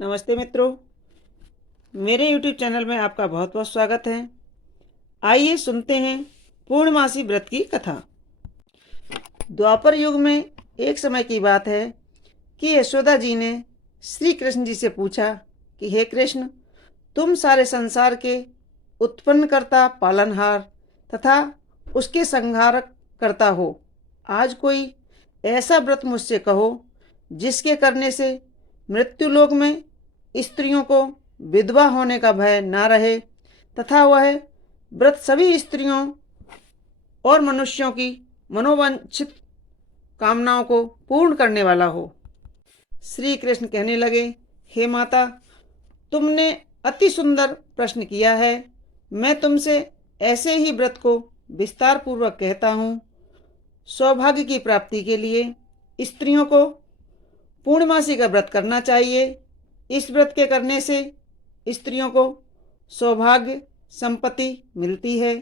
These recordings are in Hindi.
नमस्ते मित्रों, मेरे YouTube चैनल में आपका बहुत बहुत स्वागत है। आइए सुनते हैं पूर्णमासी व्रत की कथा। द्वापर युग में एक समय की बात है कि यशोदा जी ने श्री कृष्ण जी से पूछा कि हे कृष्ण, तुम सारे संसार के उत्पन्नकर्ता, पालनहार तथा उसके संहारक करता हो। आज कोई ऐसा व्रत मुझसे कहो जिसके करने से मृत्युलोक में स्त्रियों को विधवा होने का भय ना रहे तथा वह व्रत सभी स्त्रियों और मनुष्यों की मनोवांछित कामनाओं को पूर्ण करने वाला हो। श्री कृष्ण कहने लगे, हे माता, तुमने अति सुंदर प्रश्न किया है। मैं तुमसे ऐसे ही व्रत को विस्तार पूर्वक कहता हूँ। सौभाग्य की प्राप्ति के लिए स्त्रियों को पूर्णमासी का व्रत करना चाहिए। इस व्रत के करने से स्त्रियों को सौभाग्य संपत्ति मिलती है।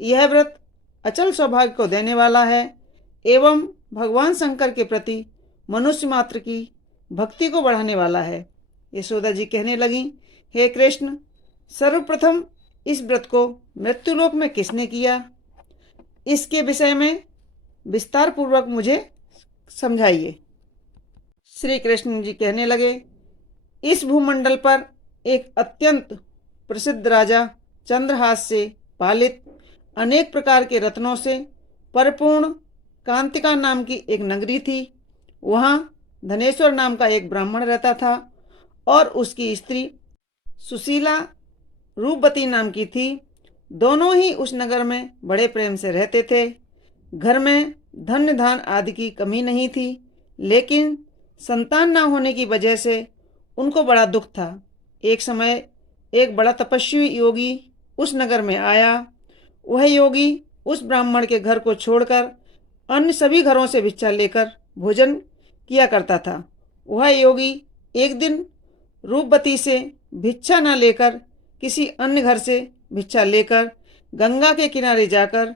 यह व्रत अचल सौभाग्य को देने वाला है एवं भगवान शंकर के प्रति मनुष्य मात्र की भक्ति को बढ़ाने वाला है। यशोदा जी कहने लगी, हे कृष्ण, सर्वप्रथम इस व्रत को मृत्युलोक में किसने किया, इसके विषय में विस्तार पूर्वक मुझे समझाइए। श्री कृष्ण जी कहने लगे, इस भूमंडल पर एक अत्यंत प्रसिद्ध राजा चंद्रहास से पालित अनेक प्रकार के रत्नों से परिपूर्ण कांतिका नाम की एक नगरी थी। वहाँ धनेश्वर नाम का एक ब्राह्मण रहता था और उसकी स्त्री सुशीला रूपवती नाम की थी। दोनों ही उस नगर में बड़े प्रेम से रहते थे। घर में धन्य धान आदि की कमी नहीं थी, लेकिन संतान न होने की वजह से उनको बड़ा दुख था। एक समय एक बड़ा तपस्वी योगी उस नगर में आया। वह योगी उस ब्राह्मण के घर को छोड़कर अन्य सभी घरों से भिक्षा लेकर भोजन किया करता था। वह योगी एक दिन रूपवती से भिक्षा न लेकर किसी अन्य घर से भिक्षा लेकर गंगा के किनारे जाकर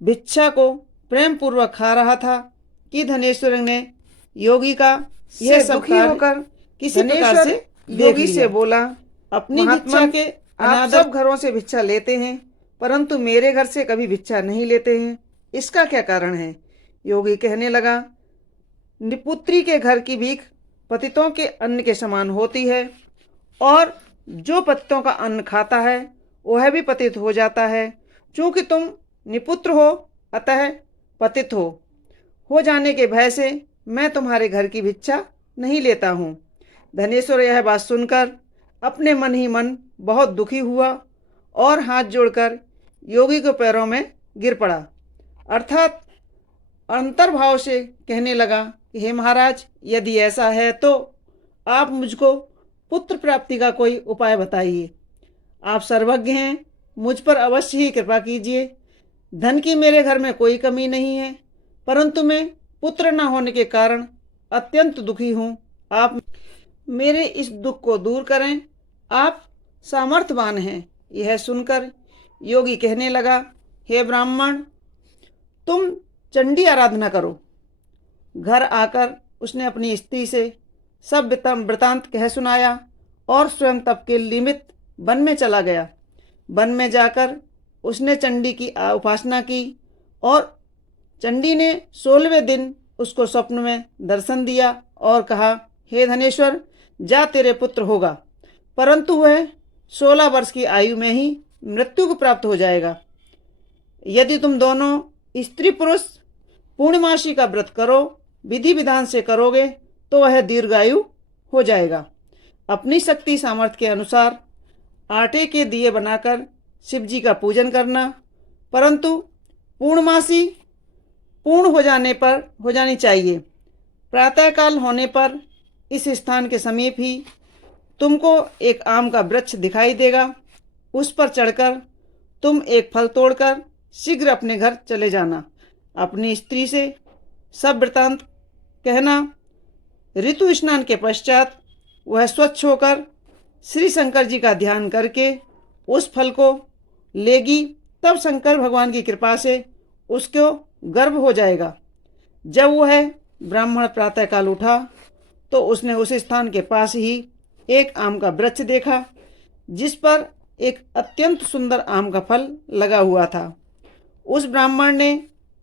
भिक्षा को प्रेम पूर्वक खा रहा था कि धनेश्वर ने योगी का यह सब दुखी होकर किसी प्रकार से योगी से बोला, अपनी भिक्षा के आप सब घरों से भिक्षा लेते हैं परंतु मेरे घर से कभी भिक्षा नहीं लेते हैं, इसका क्या कारण है। योगी कहने लगा, निपुत्री के घर की भीख पतितों के अन्न के समान होती है और जो पतितों का अन्न खाता है वह भी पतित हो जाता है। चूंकि तुम निपुत्र हो अतः पतित हो जाने के भय से मैं तुम्हारे घर की भिक्षा नहीं लेता हूँ। धनेश्वर यह बात सुनकर अपने मन ही मन बहुत दुखी हुआ और हाथ जोड़कर योगी के पैरों में गिर पड़ा, अर्थात अंतर्भाव से कहने लगा कि हे महाराज, यदि ऐसा है तो आप मुझको पुत्र प्राप्ति का कोई उपाय बताइए। आप सर्वज्ञ हैं, मुझ पर अवश्य ही कृपा कीजिए। धन की मेरे घर में कोई कमी नहीं है परंतु मैं पुत्र न होने के कारण अत्यंत दुखी हूँ। आप मेरे इस दुख को दूर करें, आप सामर्थ्यवान हैं। यह सुनकर योगी कहने लगा, हे ब्राह्मण, तुम चंडी आराधना करो। घर आकर उसने अपनी स्त्री से सब वृतांत कह सुनाया और स्वयं तप के निमित्त वन में चला गया। वन में जाकर उसने चंडी की उपासना की और चंडी ने 16वें दिन उसको स्वप्न में दर्शन दिया और कहा, हे धनेश्वर, जा तेरे पुत्र होगा परंतु वह 16 वर्ष की आयु में ही मृत्यु को प्राप्त हो जाएगा। यदि तुम दोनों स्त्री पुरुष पूर्णमासी का व्रत करो, विधि विधान से करोगे तो वह दीर्घायु हो जाएगा। अपनी शक्ति सामर्थ्य के अनुसार आटे के दिए बनाकर शिव जी का पूजन करना, परंतु पूर्णमासी पूर्ण हो जानी चाहिए। प्रातःकाल होने पर इस स्थान के समीप ही तुमको एक आम का वृक्ष दिखाई देगा। उस पर चढ़कर तुम एक फल तोड़कर शीघ्र अपने घर चले जाना। अपनी स्त्री से सब वृतांत कहना। ऋतु स्नान के पश्चात वह स्वच्छ होकर श्री शंकर जी का ध्यान करके उस फल को लेगी, तब शंकर भगवान की कृपा से उसको गर्भ हो जाएगा। जब वह ब्राह्मण प्रातःकाल उठा तो उसने उस स्थान के पास ही एक आम का वृक्ष देखा जिस पर एक अत्यंत सुंदर आम का फल लगा हुआ था। उस ब्राह्मण ने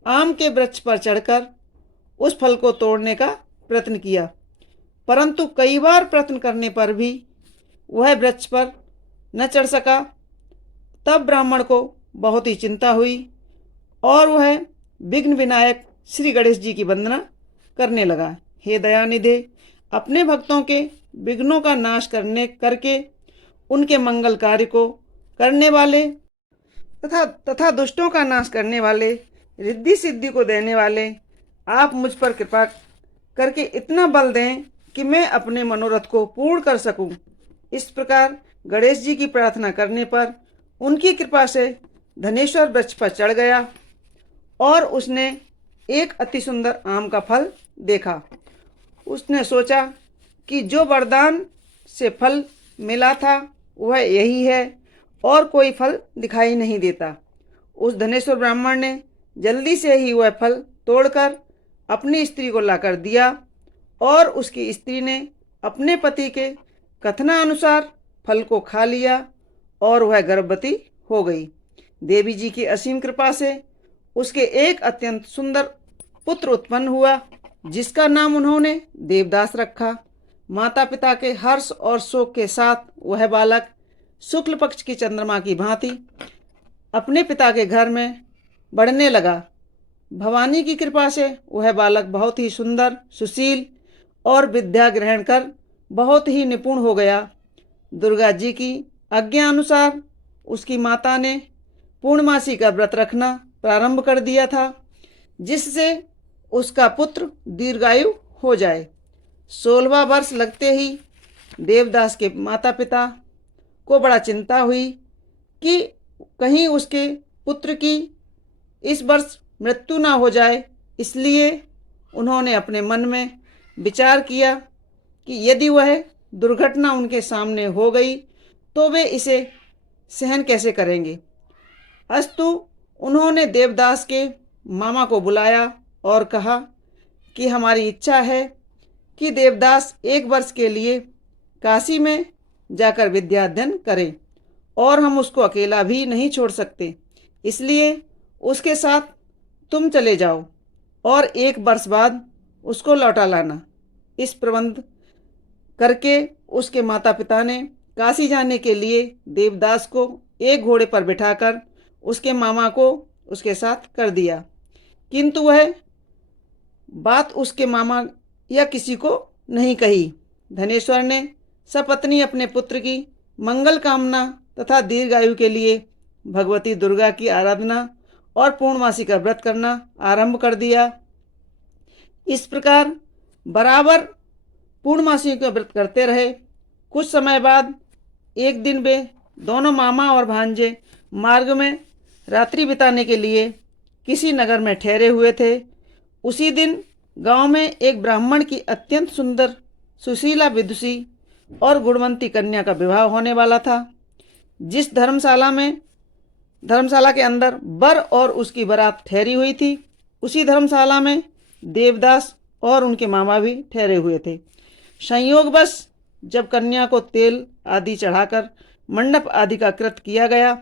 आम के वृक्ष पर चढ़कर उस फल को तोड़ने का प्रयत्न किया, परंतु कई बार प्रयत्न करने पर भी वह वृक्ष पर न चढ़ सका। तब ब्राह्मण को बहुत ही चिंता हुई और वह विघ्न विनायक श्री गणेश जी की वंदना करने लगा। हे दयानिधे, अपने भक्तों के विघ्नों का नाश करके उनके मंगल कार्य को करने वाले तथा दुष्टों का नाश करने वाले, रिद्धि सिद्धि को देने वाले, आप मुझ पर कृपा करके इतना बल दें कि मैं अपने मनोरथ को पूर्ण कर सकूं। इस प्रकार गणेश जी की प्रार्थना करने पर उनकी कृपा से धनेश्वर वृक्ष पर चढ़ गया और उसने एक अति सुंदर आम का फल देखा। उसने सोचा कि जो वरदान से फल मिला था वह यही है और कोई फल दिखाई नहीं देता। उस धनेश्वर ब्राह्मण ने जल्दी से ही वह फल तोड़कर अपनी स्त्री को लाकर दिया और उसकी स्त्री ने अपने पति के कथनानुसार फल को खा लिया और वह गर्भवती हो गई। देवी जी की असीम कृपा से उसके एक अत्यंत सुंदर पुत्र उत्पन्न हुआ जिसका नाम उन्होंने देवदास रखा। माता पिता के हर्ष और शोक के साथ वह बालक शुक्ल पक्ष की चंद्रमा की भांति अपने पिता के घर में बढ़ने लगा। भवानी की कृपा से वह बालक बहुत ही सुंदर, सुशील और विद्या ग्रहण कर बहुत ही निपुण हो गया। दुर्गा जी की आज्ञा अनुसार उसकी माता ने पूर्णमासी का व्रत रखना प्रारंभ कर दिया था जिससे उसका पुत्र दीर्घायु हो जाए। 16वां वर्ष लगते ही देवदास के माता पिता को बड़ा चिंता हुई कि कहीं उसके पुत्र की इस वर्ष मृत्यु ना हो जाए। इसलिए उन्होंने अपने मन में विचार किया कि यदि वह दुर्घटना उनके सामने हो गई तो वे इसे सहन कैसे करेंगे। अस्तु उन्होंने देवदास के मामा को बुलाया और कहा कि हमारी इच्छा है कि देवदास 1 वर्ष के लिए काशी में जाकर विद्या अध्ययन करे और हम उसको अकेला भी नहीं छोड़ सकते, इसलिए उसके साथ तुम चले जाओ और 1 वर्ष बाद उसको लौटा लाना। इस प्रबंध करके उसके माता पिता ने काशी जाने के लिए देवदास को एक घोड़े पर बिठाकर उसके मामा को उसके साथ कर दिया, किंतु वह बात उसके मामा या किसी को नहीं कही। धनेश्वर ने सपत्नी अपने पुत्र की मंगल कामना तथा दीर्घायु के लिए भगवती दुर्गा की आराधना और पूर्णमासी का व्रत करना आरंभ कर दिया। इस प्रकार बराबर पूर्णमासी का व्रत करते रहे। कुछ समय बाद एक दिन वे दोनों मामा और भांजे मार्ग में रात्रि बिताने के लिए किसी नगर में ठहरे हुए थे। उसी दिन गांव में एक ब्राह्मण की अत्यंत सुंदर, सुशीला, विदुषी और गुणवंती कन्या का विवाह होने वाला था। जिस धर्मशाला के अंदर वर और उसकी बारात ठहरी हुई थी, उसी धर्मशाला में देवदास और उनके मामा भी ठहरे हुए थे। संयोगवश जब कन्या को तेल आदि चढ़ाकर मंडप आदि का कृत किया गया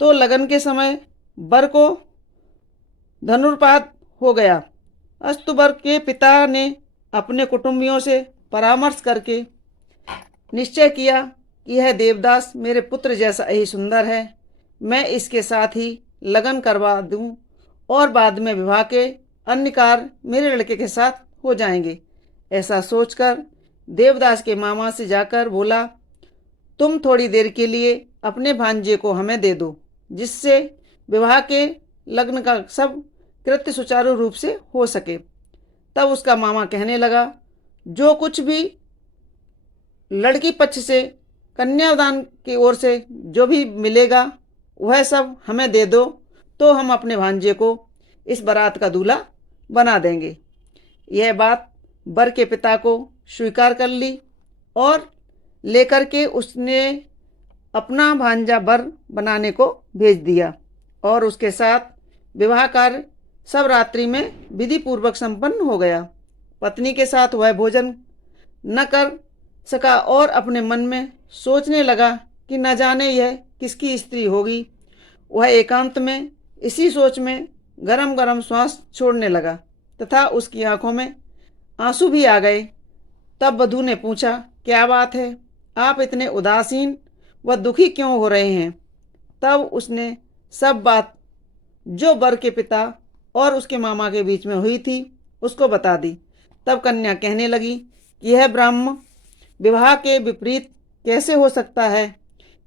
तो लगन के समय वर को धनुर्पात हो गया। अस्तु वर के पिता ने अपने कुटुंबियों से परामर्श करके निश्चय किया कि यह देवदास मेरे पुत्र जैसा ही सुंदर है, मैं इसके साथ ही लगन करवा दूं और बाद में विवाह के अन्य कार्य मेरे लड़के के साथ हो जाएंगे। ऐसा सोचकर देवदास के मामा से जाकर बोला, तुम थोड़ी देर के लिए अपने भांजे को हमें दे दो, जिससे विवाह के लग्न का सब कृत्य सुचारू रूप से हो सके। तब उसका मामा कहने लगा, जो कुछ भी लड़की पक्ष से कन्यादान की ओर से जो भी मिलेगा वह सब हमें दे दो, तो हम अपने भांजे को इस बारात का दूल्हा बना देंगे। यह बात वर के पिता को स्वीकार कर ली और लेकर के उसने अपना भांजा वर बनाने को भेज दिया और उसके साथ विवाह कार्य सब रात्रि में विधि पूर्वक संपन्न हो गया। पत्नी के साथ वह भोजन न कर सका और अपने मन में सोचने लगा कि न जाने यह किसकी स्त्री होगी। वह एकांत में इसी सोच में गरम गरम श्वास छोड़ने लगा तथा उसकी आंखों में आंसू भी आ गए। तब वधू ने पूछा, क्या बात है, आप इतने उदासीन व दुखी क्यों हो रहे हैं? तब उसने सब बात जो वर के पिता और उसके मामा के बीच में हुई थी उसको बता दी। तब कन्या कहने लगी कि यह ब्राह्मण विवाह के विपरीत कैसे हो सकता है?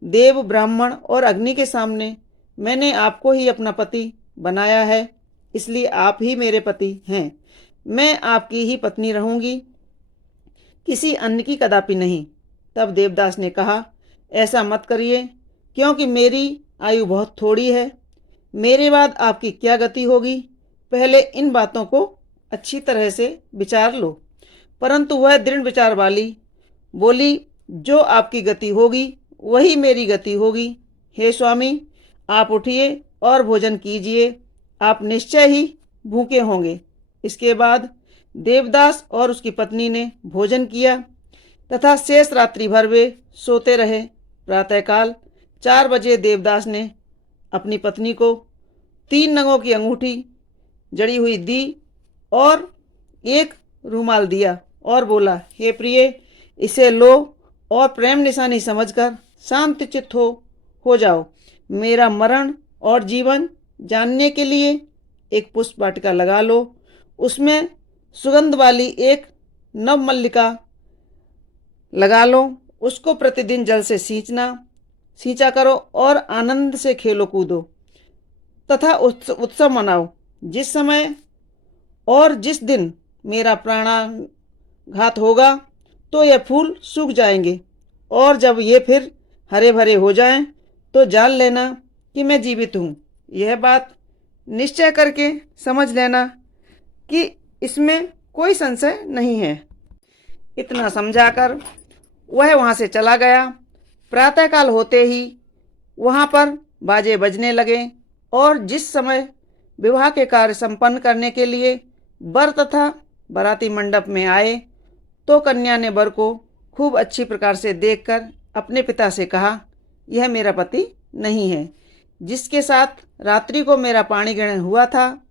देव, ब्राह्मण और अग्नि के सामने मैंने आपको ही अपना पति बनाया है, इसलिए आप ही मेरे पति हैं। मैं आपकी ही पत्नी रहूंगी, किसी अन्य की कदापि नहीं। तब देवदास ने कहा, ऐसा मत करिए, क्योंकि मेरी आयु बहुत थोड़ी है। मेरे बाद आपकी क्या गति होगी, पहले इन बातों को अच्छी तरह से विचार लो। परंतु वह दृढ़ विचार वाली बोली, जो आपकी गति होगी वही मेरी गति होगी। हे स्वामी, आप उठिए और भोजन कीजिए, आप निश्चय ही भूखे होंगे। इसके बाद देवदास और उसकी पत्नी ने भोजन किया तथा शेष रात्रि भर वे सोते रहे। प्रातःकाल 4 बजे देवदास ने अपनी पत्नी को 3 नगों की अंगूठी जड़ी हुई दी और एक रूमाल दिया और बोला, हे प्रिय, इसे लो और प्रेम निशानी समझकर शांत चित्त हो जाओ। मेरा मरण और जीवन जानने के लिए एक पुष्प वाटिका लगा लो, उसमें सुगंध वाली एक नवमल्लिका लगा लो, उसको प्रतिदिन जल से सींचा करो और आनंद से खेलो कूदो तथा उत्सव मनाओ। जिस समय और जिस दिन मेरा प्राणाघात होगा तो यह फूल सूख जाएंगे और जब ये फिर हरे भरे हो जाएं तो जान लेना कि मैं जीवित हूँ। यह बात निश्चय करके समझ लेना कि इसमें कोई संशय नहीं है। इतना समझाकर वह वहाँ से चला गया। प्रातःकाल होते ही वहाँ पर बाजे बजने लगे और जिस समय विवाह के कार्य संपन्न करने के लिए वर तथा बाराती मंडप में आए तो कन्या ने वर को खूब अच्छी प्रकार से देखकर अपने पिता से कहा, यह मेरा पति नहीं है, जिसके साथ रात्रि को मेरा पाणी ग्रहण हुआ था,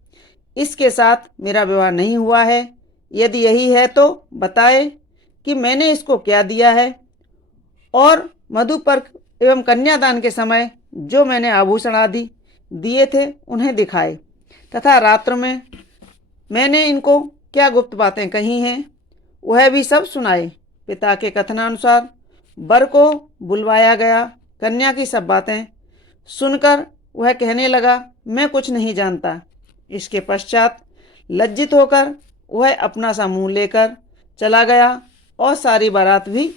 इसके साथ मेरा विवाह नहीं हुआ है। यदि यही है तो बताए कि मैंने इसको क्या दिया है। और मधुपर्क एवं कन्यादान के समय जो मैंने आभूषण आदि दिए थे उन्हें दिखाए तथा रात्र में मैंने इनको क्या गुप्त बातें कही हैं वह भी सब सुनाए। पिता के कथनानुसार वर को बुलवाया गया। कन्या की सब बातें सुनकर वह कहने लगा, मैं कुछ नहीं जानता। इसके पश्चात लज्जित होकर वह अपना सा मुंह लेकर चला गया और सारी बारात भी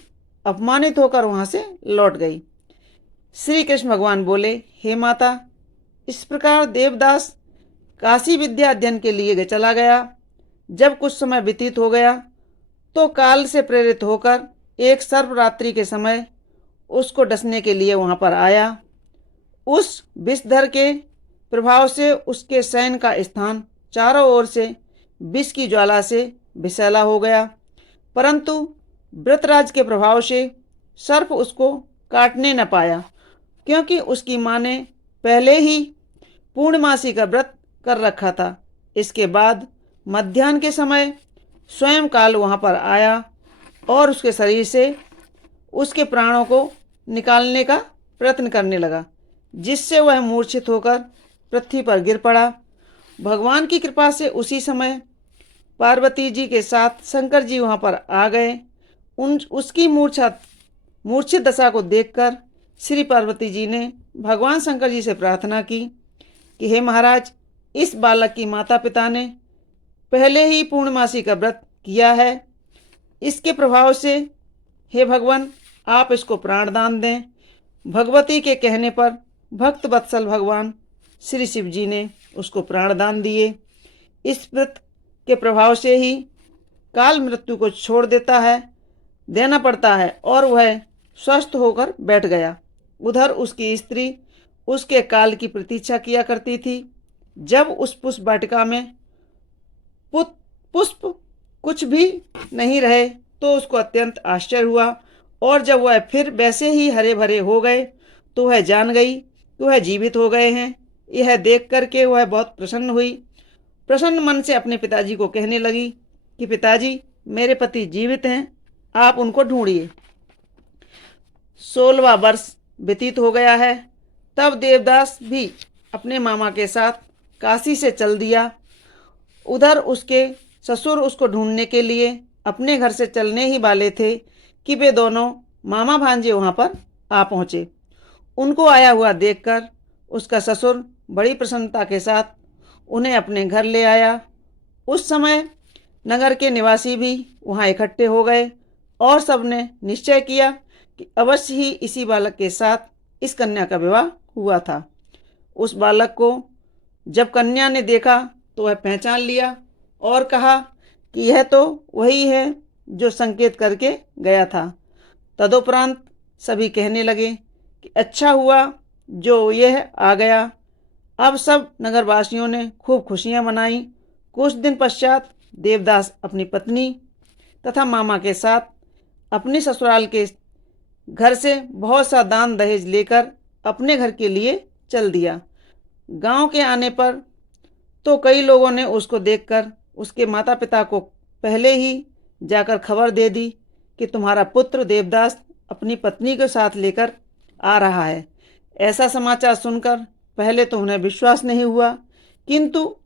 अपमानित होकर वहां से लौट गई। श्री कृष्ण भगवान बोले, हे माता, इस प्रकार देवदास काशी विद्या अध्ययन के लिए चला गया। जब कुछ समय व्यतीत हो गया तो काल से प्रेरित होकर एक सर्वरात्रि के समय उसको डसने के लिए वहां पर आया। उस विषधर के प्रभाव से उसके शयन का स्थान चारों ओर से विष की ज्वाला से विषैला हो गया, परंतु वृतराज के प्रभाव से सर्प उसको काटने न पाया, क्योंकि उसकी माँ ने पहले ही पूर्णमासी का व्रत कर रखा था। इसके बाद मध्याह्न के समय स्वयं काल वहाँ पर आया और उसके शरीर से उसके प्राणों को निकालने का प्रयत्न करने लगा, जिससे वह मूर्छित होकर पृथ्वी पर गिर पड़ा। भगवान की कृपा से उसी समय पार्वती जी के साथ शंकर जी वहाँ पर आ गए। उसकी मूर्छित दशा को देखकर श्री पार्वती जी ने भगवान शंकर जी से प्रार्थना की कि हे महाराज, इस बालक की माता पिता ने पहले ही पूर्णमासी का व्रत किया है, इसके प्रभाव से हे भगवान आप इसको प्राणदान दें। भगवती के कहने पर भक्त वत्सल भगवान श्री शिव जी ने उसको प्राणदान दिए। इस व्रत के प्रभाव से ही काल मृत्यु को छोड़ देना पड़ता है और वह स्वस्थ होकर बैठ गया। उधर उसकी स्त्री उसके काल की प्रतीक्षा किया करती थी। जब उस पुष्प वाटिका में पुष्प कुछ भी नहीं रहे तो उसको अत्यंत आश्चर्य हुआ, और जब वह फिर वैसे ही हरे भरे हो गए तो वह जान गई कि वह जीवित हो गए हैं। यह देख करके वह बहुत प्रसन्न हुई। प्रसन्न मन से अपने पिताजी को कहने लगी कि पिताजी, मेरे पति जीवित हैं, आप उनको ढूंढिए। 16वां वर्ष व्यतीत हो गया है। तब देवदास भी अपने मामा के साथ काशी से चल दिया। उधर उसके ससुर उसको ढूंढने के लिए अपने घर से चलने ही वाले थे कि वे दोनों मामा भांजे वहाँ पर आ पहुँचे। उनको आया हुआ देखकर उसका ससुर बड़ी प्रसन्नता के साथ उन्हें अपने घर ले आया। उस समय नगर के निवासी भी वहाँ इकट्ठे हो गए और सबने निश्चय किया कि अवश्य ही इसी बालक के साथ इस कन्या का विवाह हुआ था। उस बालक को जब कन्या ने देखा तो वह पहचान लिया और कहा कि यह तो वही है जो संकेत करके गया था। तदुपरांत सभी कहने लगे कि अच्छा हुआ जो यह आ गया। अब सब नगरवासियों ने खूब खुशियां मनाई। कुछ दिन पश्चात देवदास अपनी पत्नी तथा मामा के साथ अपने ससुराल के घर से बहुत सा दान दहेज लेकर अपने घर के लिए चल दिया। गांव के आने पर तो कई लोगों ने उसको देखकर उसके माता पिता को पहले ही जाकर खबर दे दी कि तुम्हारा पुत्र देवदास अपनी पत्नी के साथ लेकर आ रहा है। ऐसा समाचार सुनकर पहले तो उन्हें विश्वास नहीं हुआ, किंतु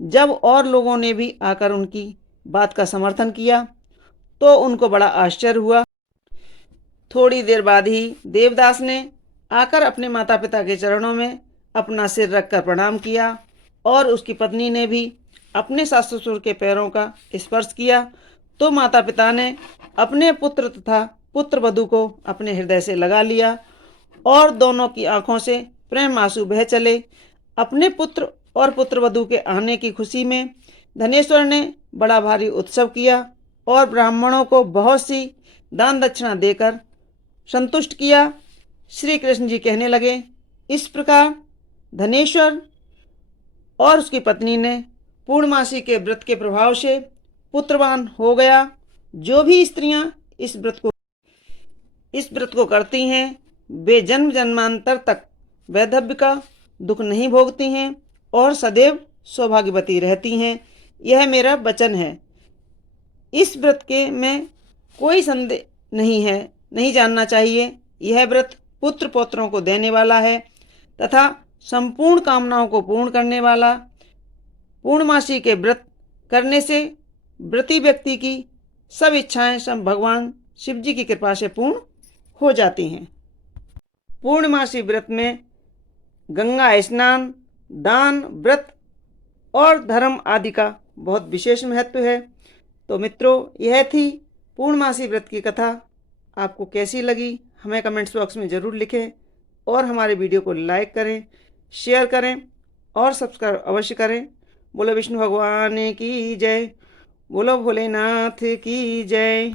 जब और लोगों ने भी आकर उनकी बात का समर्थन किया तो उनको बड़ा आश्चर्य हुआ। थोड़ी देर बाद ही देवदास ने आकर अपने माता पिता के चरणों में अपना सिर रखकर प्रणाम किया और उसकी पत्नी ने भी अपने सास ससुर के पैरों का स्पर्श किया। तो माता पिता ने अपने पुत्र तथा पुत्र वधू को अपने हृदय से लगा लिया और दोनों की आंखों से प्रेम आंसू बह चले। अपने पुत्र और पुत्र वधू के आने की खुशी में धनेश्वर ने बड़ा भारी उत्सव किया और ब्राह्मणों को बहुत सी दान दक्षिणा देकर संतुष्ट किया। श्री कृष्ण जी कहने लगे, इस प्रकार धनेश्वर और उसकी पत्नी ने पूर्णमासी के व्रत के प्रभाव से पुत्रवान हो गया। जो भी स्त्रियां इस व्रत को करती हैं वे जन्म जन्मांतर तक वैधव्य का दुख नहीं भोगती हैं और सदैव सौभाग्यवती रहती हैं। यह मेरा वचन है। इस व्रत के में कोई संदेह नहीं है, नहीं जानना चाहिए। यह व्रत पुत्र पौत्रों को देने वाला है तथा संपूर्ण कामनाओं को पूर्ण करने वाला। पूर्णमासी के व्रत करने से व्रती व्यक्ति की सब इच्छाएं सब भगवान शिव जी की कृपा से पूर्ण हो जाती हैं। पूर्णमासी व्रत में गंगा स्नान, दान, व्रत और धर्म आदि का बहुत विशेष महत्व है। तो मित्रों, यह थी पूर्णमासी व्रत की कथा। आपको कैसी लगी हमें कमेंट्स बॉक्स में ज़रूर लिखें और हमारे वीडियो को लाइक करें, शेयर करें और सब्सक्राइब अवश्य करें। बोलो विष्णु भगवान की जय, बोलो भोलेनाथ की जय।